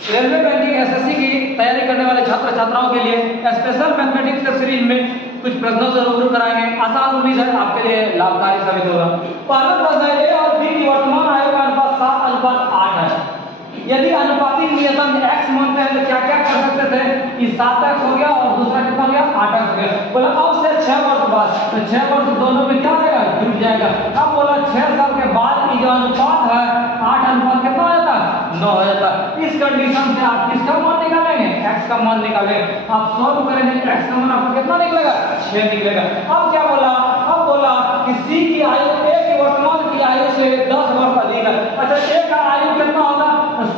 Railway banking SSC की तैयारी करने वाले छात्र छात्राओं के लिए स्पेशल मैथमेटिक्स के सीरीज में कुछ प्रश्नों से रूबरू कराएंगे। आसान उम्मीद है आपके लिए लाभकारी साबित होगा। पहला प्रश्न है, ए और बी की वर्तमान आयु का अनुपात 7:8 है। यदि अनुपाती नियतन x मानते हैं तो क्या क्या कर सकते थे कि 7x हो गया और दूसरा कितना हो गया 8x हो गया। बोला अब से 6 वर्ष बाद, तो 6 वर्ष दोनों में क्या रहेगा जुड़ जाएगा। अब बोला 6 साल के बाद की जो अनुपात है 8 अनुपात कितना हो जाता है 9 हो जाता है। इस कंडीशन से आप किसका मान निकालेंगे x का मान निकालेंगे। आप सॉल्व करेंगे x का मान आपको कितना निकलेगा 6 निकलेगा। अब क्या बोला, अब बोला कि c की आयु a की वर्तमान की आयु से 10 वर्ष अधिक है। अच्छा a का आयु कितना होगा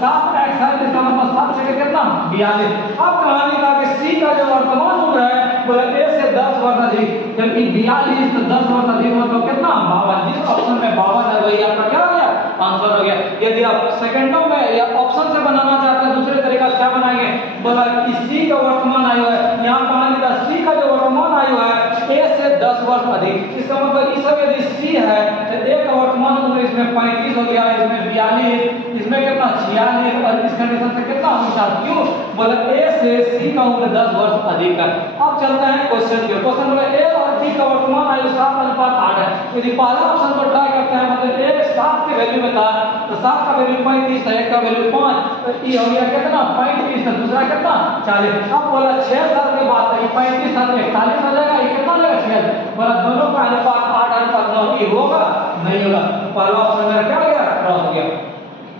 7x है, इसका मतलब 7 से कितना 42। अब कहानी का कि c का जो वर्तमान उम्र है बोला a से 10 वर्ष अधिक, जबकि 42 तो 10 वर्ष अधिक मतलब कितना 52। जिस ऑप्शन में 52 है वही आपका क्या हो गया आंसर हो गया। यदि आप सेकंडों में या ऑप्शन से बनाना चाहते हैं दूसरे तरीका से क्या बनाएंगे, बोला कि c का वर्तमान आयु है, यहाँ कहानी का c का जो वर्तमान आयु है a से 10 वर्ष अधिक, इसका मतलब इस सब यदि c है तो a का वर्तमान उम्र इसमें 35 हो गया, इसमें 42, इसमें कितना 46 और इस कंडीशन से कितना अनुसार क्यों बोला a से c का उम्र 10 वर्ष अधिक है। अब चलते हैं क्वेश्चन के। क्वेश्चन बोला a और b का वर्तमान आयु 7:8 है। यदि पहला ऑप्शन को ट्राई करते हैं मतलब a 7 के वैल्यू में था तो 7 का वैल्यू 35 है, 1 का वैल्यू 5 तो ये हो गया कितना 35 तो दूसरा कितना 40। अब बोला 6 साल के बाद ये 35 साल में 41 हो जाएगा, ये कितना लगेगा 6। बोला दोनों का अनुपात 8:9 की होगा नहीं होगा। पहला ऑप्शन मेरा क्या हो गया क्रॉस हो गया।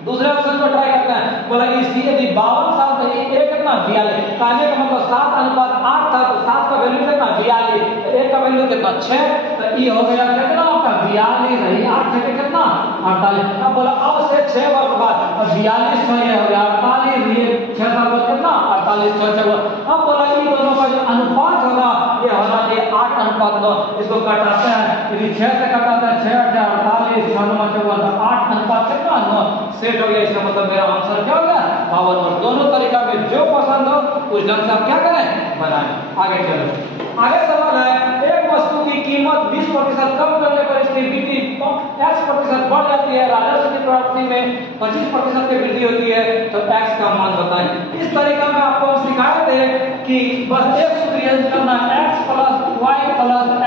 दूसरे ऑप्शन को ट्राई करते हैं। बोला कि सी यदि 52 साल तो ये कितना 42, कहने का मतलब 7:8 था तो 7 का वैल्यू कितना 42, 1 का वैल्यू कितना 6 तो ये हो गया कितना आपका 42 रही 8 से कितना 48। अब बोला अब से 6 वर्ष बाद 42 हो गया 48, ये 6 साल बाद कितना 48। अब बोला इन दोनों का जो अनुपात होगा ये होना चाहिए 8:9। इसको काटते हैं, यदि 6 से काटते हैं 6 8 48 6 9 54 8 अनुपात कितना 9 सेट हो गया। इसका मतलब मेरा आंसर क्या होगा 52। और दोनों तरीका में जो पसंद हो उस ढंग से आप क्या करें बनाएं। आगे चलो, आगे सवाल है, एक वस्तु की कीमत 20% कम करने पर इसकी बिक्री x% बढ़ जाती है, राजस्व की प्राप्ति में 25% की वृद्धि होती है, तो x का मान बताएं। इस तरीका में आपको हम सिखाए थे कि बस एक सूत्र यूज करना x + y +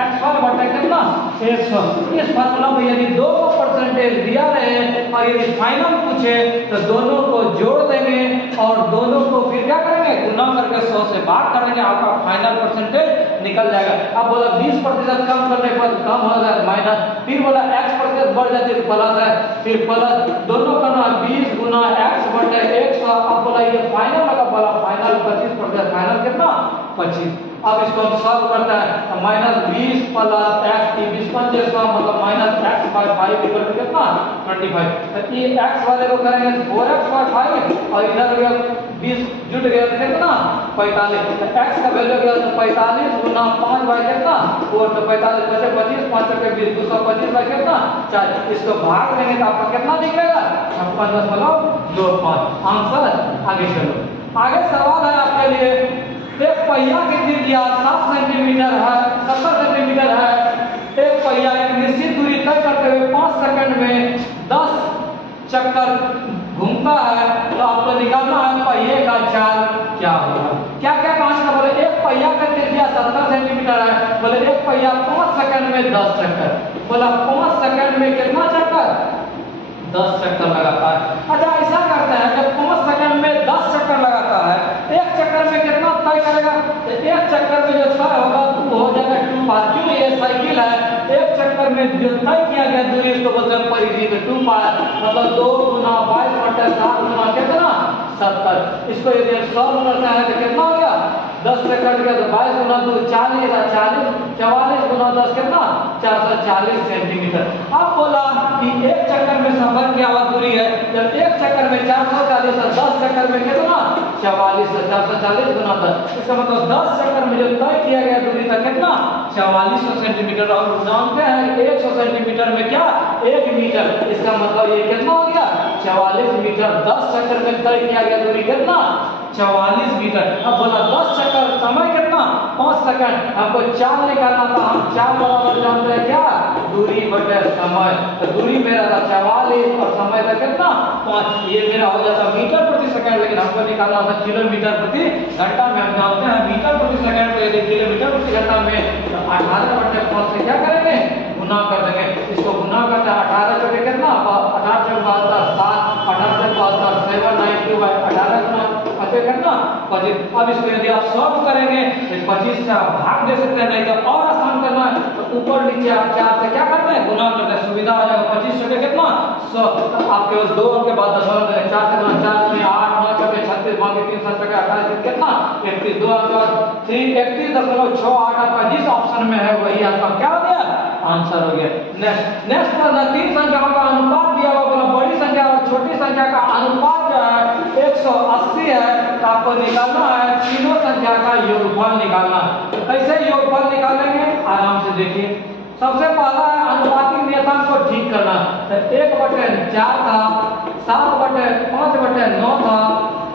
xy बटे कितना 100। इस फार्मूला में यदि दो को परसेंटेज दिया रहे और यदि फाइनल पूछे तो दोनों को जोड़ देंगे और दोनों को फिर क्या करेंगे गुना करके 100 से भाग करेंगे, आपका फाइनल परसेंटेज निकल जाएगा। अब बोला 20% कम करने पर कम हो जाए माइनस, फिर बोला x% बढ़ जाती है प्लस है, फिर प्लस दोनों का ना 20 गुना x बटे 100। अब बोला ये फाइनल लगा, बोला फाइनल 25%, फाइनल कितना 25। अब इसको हम सॉल्व करते हैं तो -20 + x की 20 जैसा मतलब -x/5 कितना 25। तो ये x वाले को करेंगे 4x/5 और इधर गया 20 जुट गया कितना 45। तो x का वैल्यू गया तो 45 गुना 5 कितना 4 तो 45 बचे 25 5 के 20 225 कितना 4। इसको भाग देंगे तो आपका कितना निकलेगा 56.25 आंसर। आगे चलो, आगे सवाल है आपके लिए, एक पहिया की त्रिज्या 7 सेंटीमीटर है 70 सेंटीमीटर है। एक पहिया एक निश्चित दूरी तय करते हुए 5 सेकंड में 10 चक्कर घूमता है, तो आपको निकालना है पहिए का चाल क्या होगा। क्या क्या कहानी का बोले, एक पहिया का त्रिज्या 70 सेंटीमीटर है, बोले एक पहिया 5 सेकंड में 10 चक्कर, बोला 5 सेकंड में कितना चक्कर 10 चक्कर लगाता है। अच्छा ऐसा करते हैं जब 5 सेकंड में 10 चक्कर लगाता है, एक चक्कर में कितना तय करेगा, तो एक चक्कर में जो तय होगा वो हो जाएगा 2π। क्यों ये साइकिल है, एक चक्कर में जो तय किया गया दूरी उसको बोलते हैं परिधि में 2π, मतलब 2 गुना 22 बटे 7 गुना कितना 70। इसको यदि सॉल्व करना है तो कितना हो गया 10 सेकंड का, तो 22 गुना 2 40 44 गुना 10 कितना 440 सेंटीमीटर। अब बोला कि एक चक्कर में सफर की हुआ दूरी है, जब एक चक्कर में 440 और 10 चक्कर में कितना 44 440 गुना 10, इसका मतलब 10 चक्कर में जो तय किया गया दूरी था कितना 4400 सेंटीमीटर। और जानते हैं 100 सेंटीमीटर में क्या 1 मीटर, इसका मतलब ये कितना हो गया 44 मीटर। 10 चक्कर में तय किया गया दूरी कितना 44 मीटर। अब बोला 10 चक्कर, समय कितना 5 सेकंड। हमको चाल निकालना था, हम चाल बराबर जानते हैं क्या, दूरी बटे समय। तो दूरी मेरा था 44 और समय था कितना 5, ये मेरा हो जाता मीटर प्रति सेकंड, लेकिन हमको निकालना था किलोमीटर प्रति घंटा में। हम जानते हैं मीटर प्रति सेकंड को यदि किलोमीटर प्रति घंटा में, तो 18 बटे 5 से क्या करेंगे, गुना कर देंगे। इसको गुना करते हैं 18 चौके कितना, 18 चौके 72, 7 18 चौके 72, 792 बाई 18 गुना कितना 25। अब इसको यदि आप सॉल्व करेंगे तो 25 से आप भाग दे सकते हैं, नहीं तो और आसान करना है तो ऊपर नीचे आप 4 से क्या करते हैं, गुना करते हैं, सुविधा हो जाएगा। 25 चौके कितना 100, तो आपके पास 2 अंक के बाद दशमलव देंगे, 4 से गुना 4 में 8 9 चौके 36, बाकी 3 7 चौके 28 कितना 31, 2 अंक बाद 31.68 आपका जिस ऑप्शन में है वही आपका क्या हो गया, आंसर हो गया। नेक्स्ट प्रश्न, 3 संख्याओं का अनुपात दिया हुआ, बोला बड़ी संख्या और छोटी संख्या का अनुपात जो है 180 है, तो आपको निकालना है तीनों संख्या का योगफल निकालना। तो कैसे योगफल निकालेंगे, आराम से देखिए। सबसे पहला है अनुपातिक नियतांक को ठीक करना। तो 1/4 था, 7/5/9 था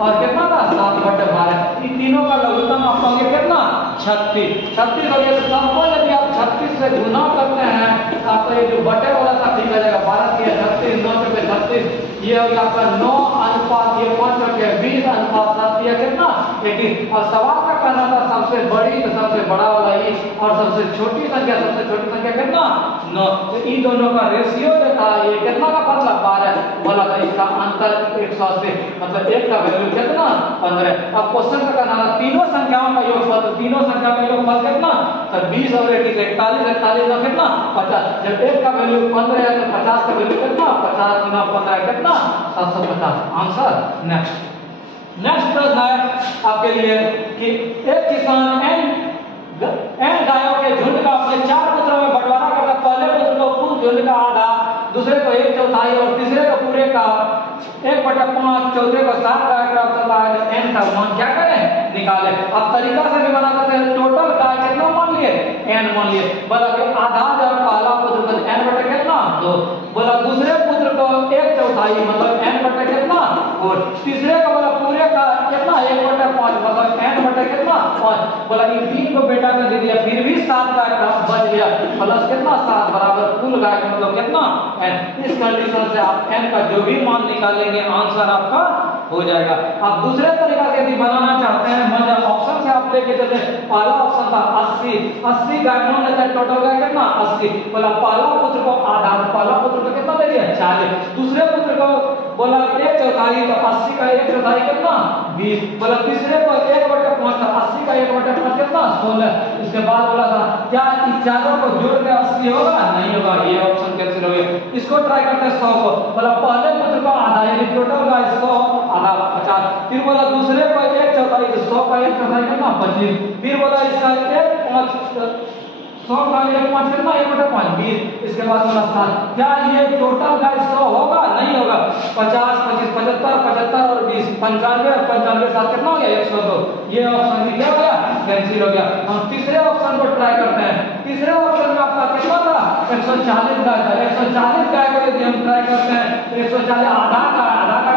और कितना था 7/12। इन तीनों का लघुत्तम आप पाओगे कितना 36 हो गया। तो सबको यदि आप 36 से गुना करते हैं तो आपका ये जो बटे वाला था ठीक हो जाएगा, 12 के 36, 9 पे 36, ये हो गया आपका 9 अनुपात ये 5 के 20 अनुपात 7 ये कितना 18। और सवाल का कहना था सबसे बड़ी तो सबसे बड़ा वाला ये, और सबसे छोटी संख्या कितना 9। तो इन दोनों का रेशियो जो था ये कितना का बदला 12 बोला था, इसका अंतर 180, मतलब एक का वैल्यू कितना 15। अब क्वेश्चन का कहना था तीनों संख्याओं का योगफल, तो तीनों संख्या का योगफल कितना, तो 20 और 41 41 का कितना 50। जब एक का वैल्यू 15 है तो 50 का वैल्यू कितना 50 गुना 15 कितना 750, आंसर। नेक्स्ट प्रश्न है आपके लिए कि एक किसान एन गायों के झुंड का अपने 4 पुत्रों में बंटवारा करता, पहले पुत्र को कुल झुंड का आधा, दूसरे को 1/4 और तीसरे को पूरे का 1/5, चौथे को 7 गाय प्राप्त होता है। एन का मान क्या करें, निकाले। अब तरीका से भी बना सकते हैं, टोटल गाय कितना मान लिए, एन मान लिए। बोला कि आधा जब पहला पुत्र को एन बटे कितना 2, बोला दूसरे पुत्र को 1/4 मतलब एन बटे कितना 4, तीसरे को बोला पूरे का कितना 1/5 मतलब एन बटे कितना 5। बोला इन 3 को बेटा का दे दिया, फिर भी 7 गाय बच गया, प्लस कितना 7 बराबर कुल गाय का मतलब कितना एन। इस कंडीशन से आप एन का जो भी मान निकालेंगे आंसर आपका हो जाएगा। आप दूसरे तरीका से यदि बनाना चाहते हैं, मतलब ऑप्शन से आप लेके चलते हैं, पहला ऑप्शन था 80 गाय मान लेते हैं, टोटल गाय कितना 80। बोला पहला पुत्र को आधा, पहला पुत्र को कितना दे दिया 40, दूसरे पुत्र को बोला 1/4 तो 80 का 1/4 कितना 20। बोला तीसरे को 1/5 था, 80 का 1/5 कितना 16। इसके बाद बोला था क्या इन चारों को जोड़ के 80 होगा, नहीं होगा, ये ऑप्शन कैंसिल हो गया। इसको ट्राई करते हैं 100 को। बोला पहले पुत्र को आधा यानी टोटल गाय 100 आधा 50, फिर बोला दूसरे को 1/4 तो 100 का 1/4 कितना 25, फिर बोला इसका 100 का 1/5 कितना 1/5 20। इसके बाद बोला 7, क्या ये टोटल गाय 100 होगा, नहीं होगा। 50 25 75 75 और 20 95 और 95 7 कितना हो गया 102। ये ऑप्शन भी क्या हो गया कैंसिल हो गया। हम तीसरे ऑप्शन को ट्राई करते हैं। तीसरे ऑप्शन में आपका कितना था 140 गाय था, 140 गाय को यदि हम ट्राई करते हैं तो 140 आधा का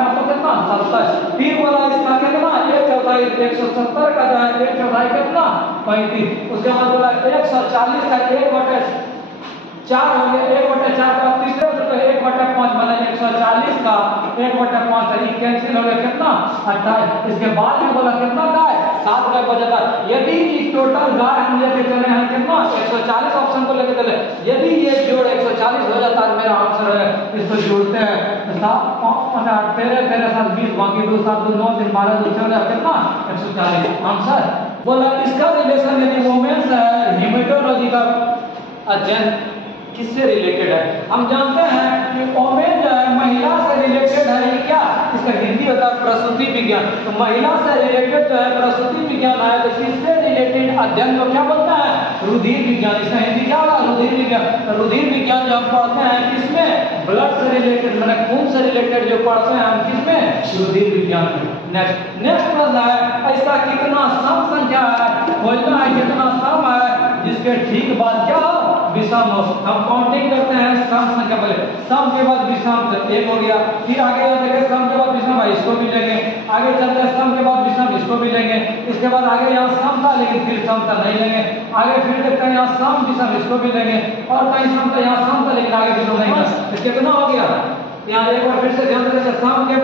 मतलब कितना 70। फिर बोला इसका कितना 1/4 170 का जो है 1/4 कितना 35। उसके बाद बोला 140 का 1/4 हो गया, 1/4 का तीसरे को 1/5 बना 140 का 1/5 है, कैंसिल हो गया कितना 28। इसके बाद में बोला कितना गाय 7 गाय बचता। यदि इस टोटल गाय हम लेके चले हैं कितना 140 ऑप्शन को लेके चले, यदि ये जोड़ 140 हो जाता है मेरा आंसर है। इसको जोड़ते हैं 7 5 8 13 7 20 बाकी 2 7 2 9 3 12 2 14 कितना 140 आंसर। बोला इसका रिलेशन यदि वोमेन्स है हेमेटोलॉजी का अध्ययन किससे रिलेटेड है। हम जानते हैं कि वोमेन जो है महिला से रिलेटेड है, ये क्या इसका हिंदी होता है प्रसूति विज्ञान। तो महिला से रिलेटेड जो है प्रसूति विज्ञान है, तो किससे रिलेटेड अध्ययन को क्या बोलते हैं रुधिर विज्ञान। इसका हिंदी क्या होगा रुधिर विज्ञान। तो रुधिर विज्ञान जो हम पढ़ते हैं किसमें ब्लड से रिलेटेड मतलब खून से रिलेटेड जो पढ़ते हैं हम किसमें रुधिर विज्ञान में। नेक्स्ट प्रश्न है ऐसा कितना सम संख्या है, खोजना है कितना सम है जिसके ठीक बाद क्या हो विषम हो। हम काउंटिंग करते हैं सम संख्या, पहले सम के बाद विषम तो 1 हो गया, फिर आगे जाते हैं सम के बाद विषम है इसको भी लेंगे, आगे चलते हैं सम के बाद विषम इसको भी लेंगे। इसके बाद आगे यहाँ सम था लेकिन फिर सम था नहीं लेंगे। आगे फिर देखते हैं यहाँ सम विषम, इसको भी लेंगे। और कहीं सम था, यहाँ सम था लेकिन आगे विषम नहीं था। तो कितना हो गया, यहाँ एक बार फिर से ध्यान देते, सम के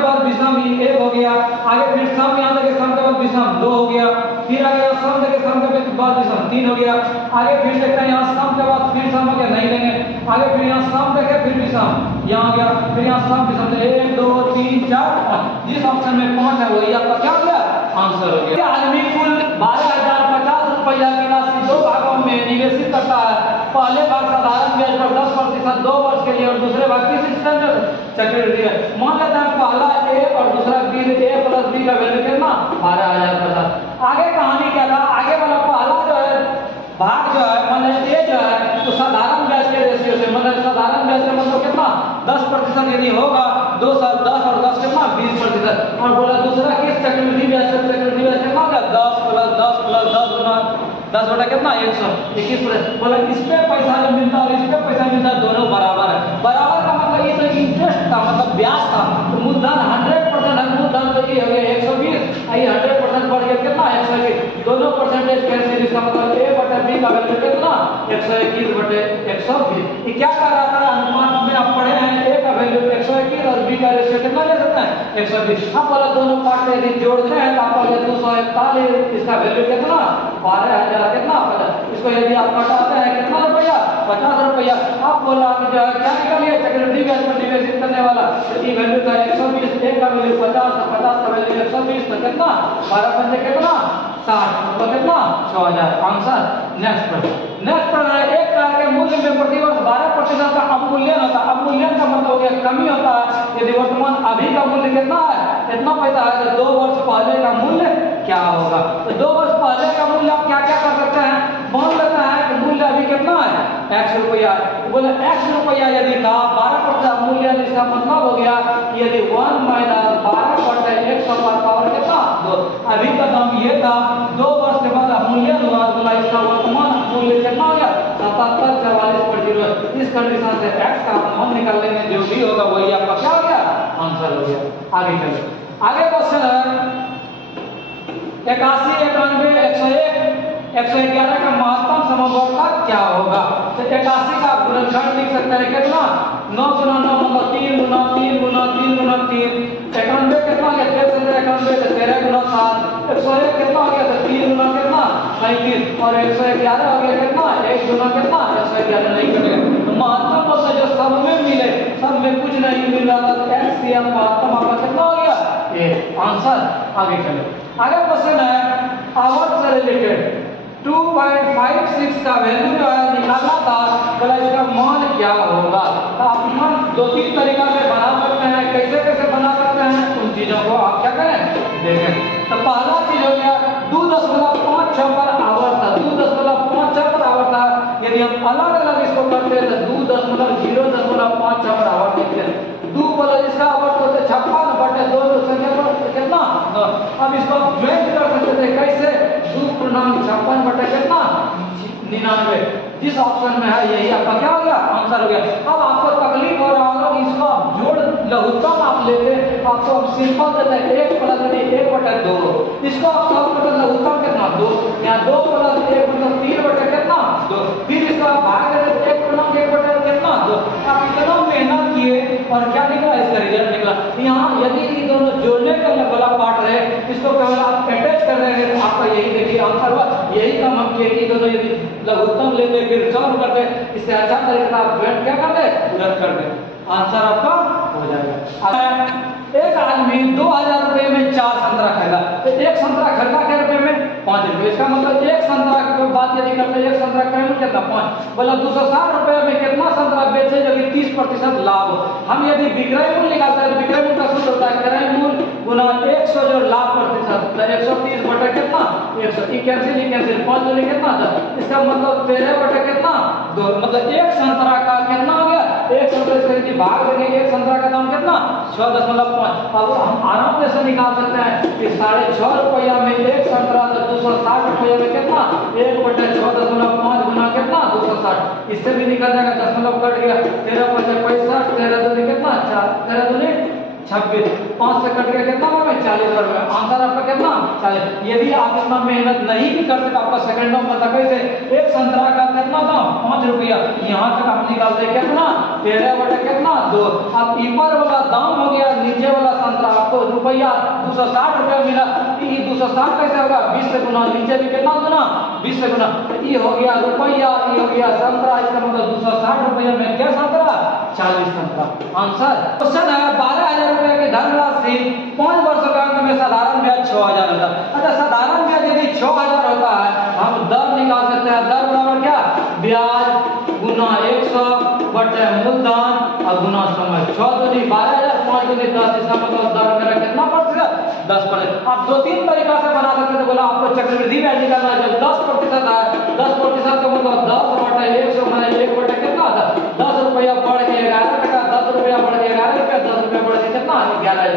बाद विषम एक हो गया। आगे फिर सम यहाँ देखे, सम के बाद विषम 2 हो गया। फिर आगे यहाँ सम देखे, सम के बाद विषम 3 हो गया। आगे फिर देखते हैं यहाँ सम के बाद फिर सम हो गया, नहीं लेंगे। आगे फिर यहाँ सम देखे, फिर विषम यहाँ हो गया। फिर यहाँ सम विषम 1 2 3 4, जिस ऑप्शन में 5 है वही आपका क्या हो गया, आंसर हो गया। आदमी कुल 12,050 रुपया की राशि 2 भागों में निवेशित करता है। पहले भाग साधारण ब्याज पर 10% 2 वर्ष के लिए और दूसरे भाग किस स्टैंडर्ड सिक्योरिटी है। मान लेते हैं पहला ए और दूसरा बी, ए प्लस बी का वैल्यू कितना 12,050। आगे कहानी क्या था, आगे वाला पहला जो है भाग जो है मतलब ए जो है तो साधारण ब्याज के रेशियो से, मतलब साधारण ब्याज का मतलब कितना 10% यदि होगा 2 साल 10 और 10 कितना 20%। और बोला दूसरा किस चक्रवृद्धि ब्याज से, चक्रवृद्धि ब्याज कितना होगा 10 प्लस 10 प्लस 10 गुना 10 बटा कितना 121%। बोला इसमें पैसा जो मिलता है और इसमें पैसा मिलता है दोनों बराबर है। बराबर का मतलब ये तो इंटरेस्ट था, मतलब ब्याज था। तो मूलधन 100% है, मूलधन तो ये हो गया 120, आई 100% बढ़ गया कितना 120, दोनों परसेंटेज कैंसिल। इसका मतलब ए बटे बी का वैल्यू कितना 121 बटे 120। ये क्या कर रहा था, अनुपात में आप पढ़े हैं, ए का वैल्यू 121 और बी का रेशियो कितना ले सकते हैं 120। अब बोला दोनों पार्ट यदि जोड़ते हैं तो आपको 241, इसका वैल्यू कितना 12,000 कितना, इसको यदि आप घटाते हैं कितना रुपया 50 रुपया। अब बोला कि जो है क्या निकालिए चक्रवृद्धि ब्याज पर निवेशित करने वाला, तो ये वैल्यू का 120, एक का वैल्यू 50 और 50 का वैल्यू 120, तो कितना 12 पंजे कितना 60, तो कितना 6,000 आंसर। नेक्स्ट प्रश्न है, एक कार के मूल्य में प्रतिवर्ष 12% का अवमूल्यन होता है। अवमूल्यन का मतलब हो गया कमी होता है। यदि वर्तमान अभी का मूल्य कितना है, इतना पैसा है, तो 2 वर्ष पहले का मूल्य क्या होगा। तो 2 वर्ष पहले का मूल्य आप क्या क्या कर सकते हैं, मान लेते हैं कि मूल्य अभी कितना है x रुपया। बोले x रुपया यदि था 12% मूल्य, इसका मतलब हो गया कि यदि 1 माइनस 12/100 का पावर कितना 2, अभी का दाम ये था, 2 वर्ष के बाद मूल्य हुआ, बोला इसका वर्तमान मूल्य कितना हो गया 7744/0। इस कंडीशन से x का मान निकाल लेंगे, जो भी होगा वही आपका क्या हो गया आंसर हो गया। आगे चलो, आगे क्वेश्चन है 81, 91, 101, 111 का महत्तम समवर्तक क्या होगा। तो 81 का गुणनखंड लिख सकते हैं कितना 9 गुना 9 मतलब 3 गुना 3 गुना 3 गुना 3। 91 कितना हो गया 13 तो 13 गुना 7। 101 कितना हो गया 3 गुना कितना 35 और 111 हो गया कितना 1 गुना कितना 111 नहीं कटेगा। तो महत्तम मतलब जो सब में मिले, सब में कुछ नहीं मिल रहा था, एलसीएम महत्तम आपका कितना हो गया ये आंसर। आगे चले, आगे क्वेश्चन है आवर्त से रिलेटेड 2.56 का वैल्यू जो है निकालना था, बोला इसका मान क्या होगा। तो आप मान 2-3 तरीका से बना सकते हैं, कैसे कैसे बना सकते हैं उन चीजों को आप क्या करें देखें। तो पहला चीज हो गया 2.56 पर आवर्त था, 2.56 पर आवर्त था। यदि हम अलग अलग इसको करते हैं तो 2.0.56 पर आवर्त लिखते हैं। 2 बोला इसका आवर्त होता है 56/2 संख्या पर कितना 9। अब इसको ज्वाइन कर सकते थे कैसे 2.56 बटे कितना 99, जिस ऑप्शन में है यही आपका क्या हो गया आंसर हो गया। अब आपको तकलीफ हो रहा होगा कि इसको आप जोड़ लघुत्तम आप लेते, आपको अब सिंपल देते हैं 1 प्लस 1/2, इसको आप सब बटे लघुत्तम कितना 2, यहाँ 2 प्लस 1 मतलब 3 बटे कितना 2, फिर इसको आप भाग देते 1 गुना 1 बटे कितना 2। आप इतना मेहनत किए और क्या निकला इसका रिजल्ट निकला। यहाँ यदि ये दोनों जोड़ने का वाला पार्ट रहे, इसको केवल आप अटैच कर देंगे तो आपका यही देखिए आंसर हुआ। यही काम हम किए कि दोनों यदि लघुत्तम लेते फिर सॉल्व करते, इससे अच्छा तरीके से आप ज्वाइन क्या करते रद्द कर दे, आंसर आपका हो जाएगा। एक आदमी 2000 रुपए में 4 संतरा खरीदा, तो एक संतरा खरीदा क्या रुपए में 5 रुपए। इसका मतलब एक संतरा की बात यदि करते एक संतरा क्रय कितना 5, बोला 260 रुपए में कितना संतरा बेचे जो कि 30% लाभ हो। हम यदि विक्रय मूल्य निकालते हैं तो विक्रय मूल्य का सूत्र होता है क्रय मूल्य गुना 100 जो लाभ प्रतिशत, तो 130 बटे कितना 100, ये कैंसिल 5 दूनी कितना था, इसका मतलब 13 बटे कितना 2, मतलब एक संतरा का कितना हो गया, एक संतरा से भाग देंगे, एक संतरा का दाम कितना 6.5। अब हम आराम से निकाल सकते हैं कि 6.5 रुपया में एक संतरा, तो 260 रुपया में कितना 1/6.5 गुना कितना 260, इससे भी निकल जाएगा, दशमलव कट गया 13 × 5 65, 13 दूनी कितना 4, 13 दूनी 26, 5 से कट गया कितना 40 रुपये आंसर यदि आप इतना मेहनत नहीं भी करते तो आपका सेकंड नंबर तक कैसे एक संतरा का कितना दाम 5 रुपया, यहाँ तक आप निकालते कितना 13 बटे कितना 2। अब ऊपर वाला दाम हो गया, नीचे वाला संतरा आपको रुपया 260 रुपया मिला, ये 260 कैसे होगा 20 से गुना, नीचे भी कितना गुना 20 से गुना, ये हो गया रुपया, ये हो गया संतरा, इसका मतलब 260 रुपया में क्या संतरा 40 संतरा। आंसर क्वेश्चन है 12,000 रुपए की धनराशि 5 वर्षों के अंत में साधारण ब्याज 6,000 होता है। अच्छा साधारण ब्याज यदि 6,000 होता है हम दर निकाल सकते हैं, दर बराबर क्या ब्याज गुना 100 बटे मूलधन और गुना समय। 6 दूनी 12,000, 5 दूनी 10, इसका मतलब दर मेरा कितना प्रतिशत 10%। आप 2-3 तरीका से बना सकते हैं। तो बोला आपको चक्रवृद्धि ब्याज निकालना है, जब 10% है 10% का मतलब 10 बटे 100 माने 1 बटे कितना 10 रुपया बढ़ के 11 टका, 10 रुपया बढ़ के 11 रुपया, 10 रुपया बढ़ के कितना 11।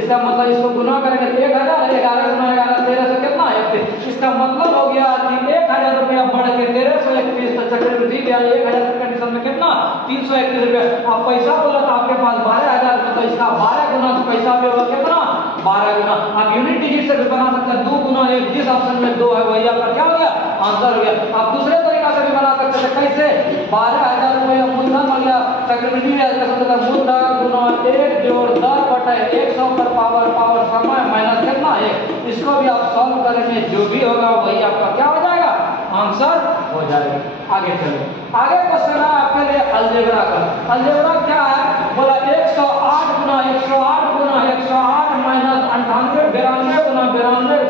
इसका मतलब इसको गुना करेंगे 1000, 11 गुना 11 13 से कितना 31। इसका मतलब हो गया कि 1000 रुपया बढ़ के 1331, तो चक्रवृद्धि ब्याज 1000 की कंडीशन में कितना 331 रुपया। आप पैसा बोला तो आपके पास 12,000, तो इसका 12 गुना पैसा भी होगा कितना 12 गुना। आप यूनिट डिजिट से भी बना सकते हैं, 2 गुना 1, जिस ऑप्शन में 2 है वही आपका क्या हो गया आंसर हो गया। आप दूसरे तरीका से भी बना सकते हैं, कैसे 12,000 रुपया मूलधन हो गया, चक्रवृद्धि ब्याज का मतलब मूलधन गुना 1 जोड़ 10 बटे 100 पर पावर समय माइनस कितना 1। इसको भी आप सॉल्व करेंगे, जो भी होगा वही आपका क्या हो जाएगा आंसर हो जाएगा। आगे चलो, आगे क्वेश्चन है आपके लिए अलजेब्रा का। अलजेब्रा क्या है बोला 108 गुना 108 गुना 108 माइनस 98 92 गुना 92।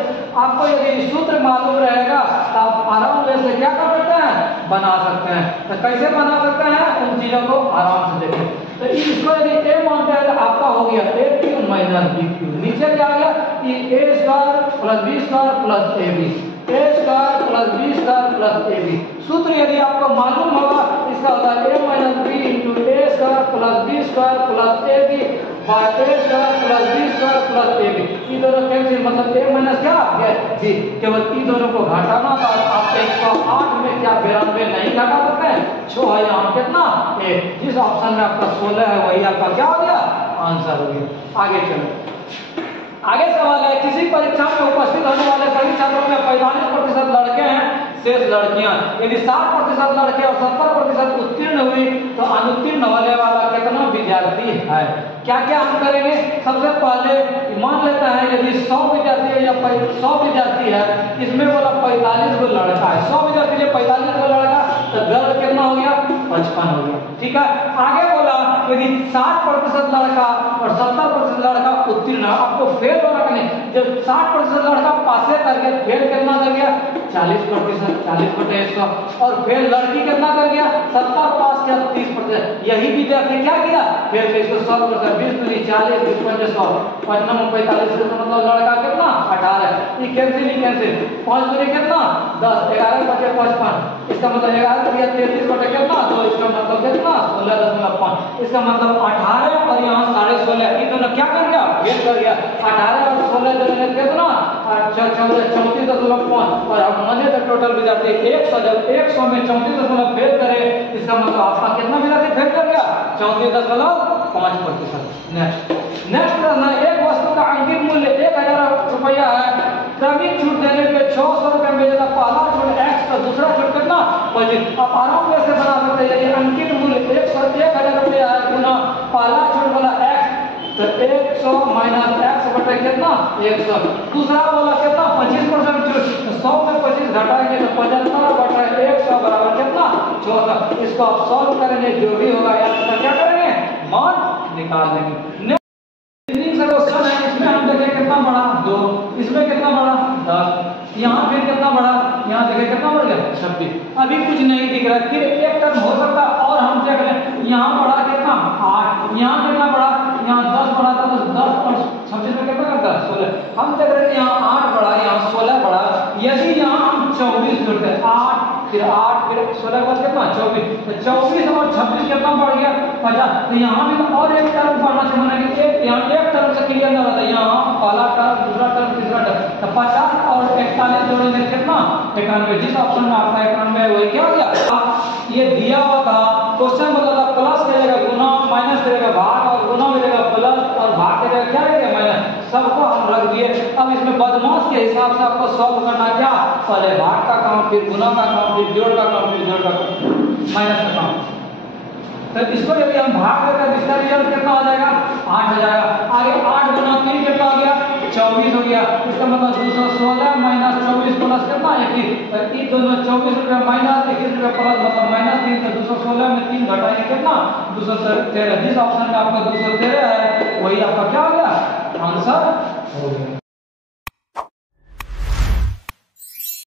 आपको यदि सूत्र मालूम रहेगा तो आप आराम से क्या कर सकते हैं बना सकते हैं। तो कैसे बना सकते हैं उन चीजों को आराम से देखें। तो इसको यदि a मानते हैं तो आपका हो गया a cube minus b cube, नीचे क्या आ गया ये a square plus b square plus ab, a square plus b square plus ab। सूत्र यदि आपको मालूम होगा इसका होता है a minus b into a square plus b square plus ab by a square plus b square plus ab। ये दोनों कैंसिल, मतलब a माइनस क्या b, केवल ये दोनों को घटाना था। आप 108 में क्या 92 नहीं घटा सकते हैं, 6 है यहाँ कितना 1, जिस ऑप्शन में आपका 16 है वही आपका क्या हो गया आंसर हो गया। आगे चलो, आगे सवाल है किसी परीक्षा में उपस्थित होने वाले सभी छात्रों में 45% लड़के हैं, शेष लड़कियां। यदि 60% लड़के और 70% उत्तीर्ण हुई तो अनुत्तीर्ण होने वाला कितना विद्यार्थी है। क्या क्या हम करेंगे, सबसे पहले मान लेते हैं यदि 100 विद्यार्थी है या 100 विद्यार्थी है, इसमें बोला 45 गो लड़का है, 100 विद्यार्थी लिए 45 गो लड़का, तो गर्ल कितना हो गया 55 हो गया। ठीक है, आगे बोला यदि 60% लड़का और 70% लड़का उत्तीर्ण, आपको फेल होना नहीं, जब 60% लड़का पासे करके फेल कितना कर गया 40%, 40/100, और फेल लड़की कितना कर गया 70, पास किया 30%। यही विद्यार्थी क्या किया फेल के इसको 100%, 20 दूनी 40, 20 पंजे 100, 5 9 45, मतलब लड़का कितना 18, ये कैंसिल ही कैंसिल, 5 दूनी कितना 10, 11 बटे 55, इसका मतलब 11 दिया 33 बटे कितना 2, इसका मतलब कितना 16.5, इसका मतलब 18 और यहाँ 16.5, ये दोनों क्या कर गया फेल कर गया। 18 और 16 जोड़ने कितना 34.5, और हम मजे तक टोटल विद्यार्थी 100, जब 100 में 34 फेल करे इसका मतलब आपका कितना विद्यार्थी फेल कर गया 34.5%। नेक्स्ट प्रश्न, एक वस्तु का अंकित मूल्य 1000 रुपया है, क्रमिक छूट देने पे 600 रुपये मिलेगा, पहला छूट x का दूसरा छूट कितना 25। आप आराम से बना सकते हैं, अंकित मूल्य 1000 रुपया है गुना पहला छूट वाला x, तो 100 माइनस x बटे कितना 100, दूसरा वाला कितना 25% छूट, तो 100 में 25 घटाएंगे तो 75 बटे 100 बराबर कितना 14। इसको आप सॉल्व करेंगे, जो भी होगा इसका क्या करेंगे मान निकाल देंगे। क्वेश्चन है, इसमें हम देखें कितना बड़ा 2, इसमें कितना बड़ा 10, यहाँ फिर कितना बड़ा, यहाँ देखें कितना बढ़ गया 26, अभी कुछ नहीं दिख रहा, फिर एक टर्म हो सकता है और हम देख लें यहाँ बड़ा कितना 8, यहाँ कितना बड़ा, यहाँ 10 बड़ा था तो 10 और 26 में कितना करता है 16, हम देख रहे हैं यहाँ 8 बड़ा यहाँ 16 बड़ा, यदि यहाँ हम 24 जोड़ते हैं 8 फिर 8 फिर 16 के बाद कितना 24, तो 24 और 26 कितना बढ़ गया 50, तो यहाँ भी और एक टर्म पढ़ना चाहिए, यहाँ एक टर्म से क्लियर नहीं होता, यहाँ पहला टर्म दूसरा टर्म तीसरा टर्म, तो 50 और 41 जोड़ेंगे कितना 91, जिस ऑप्शन में आपका 91 वही क्या हो गया। ये दिया हुआ था क्वेश्चन मतलब प्लस करेगा गुना, माइनस करेगा भाग, और गुना मिलेगा प्लस और भाग करेगा क्या करेगा माइनस, सबको हम रख होगी है। अब इसमें बदमाश के हिसाब से आपको सॉल्व करना क्या, पहले भाग का काम, फिर गुना का काम, फिर जोड़ का काम, फिर जोड़ का काम, माइनस का काम। तो इसको यदि हम भाग देते हैं इसका रिजल्ट कितना हो जाएगा, 8 हो जाएगा। आगे 8 गुना 3 कितना हो गया, 24 हो गया। इसका मतलब 216 माइनस 24 प्लस कितना 21, तो ये दोनों 24 रुपया माइनस 21 रुपया प्लस मतलब माइनस 3, तो 216 में 3 घटाएंगे कितना 213। जिस ऑप्शन में आपका 213 है वही आपका क्या हो गया, आंसर हो गया।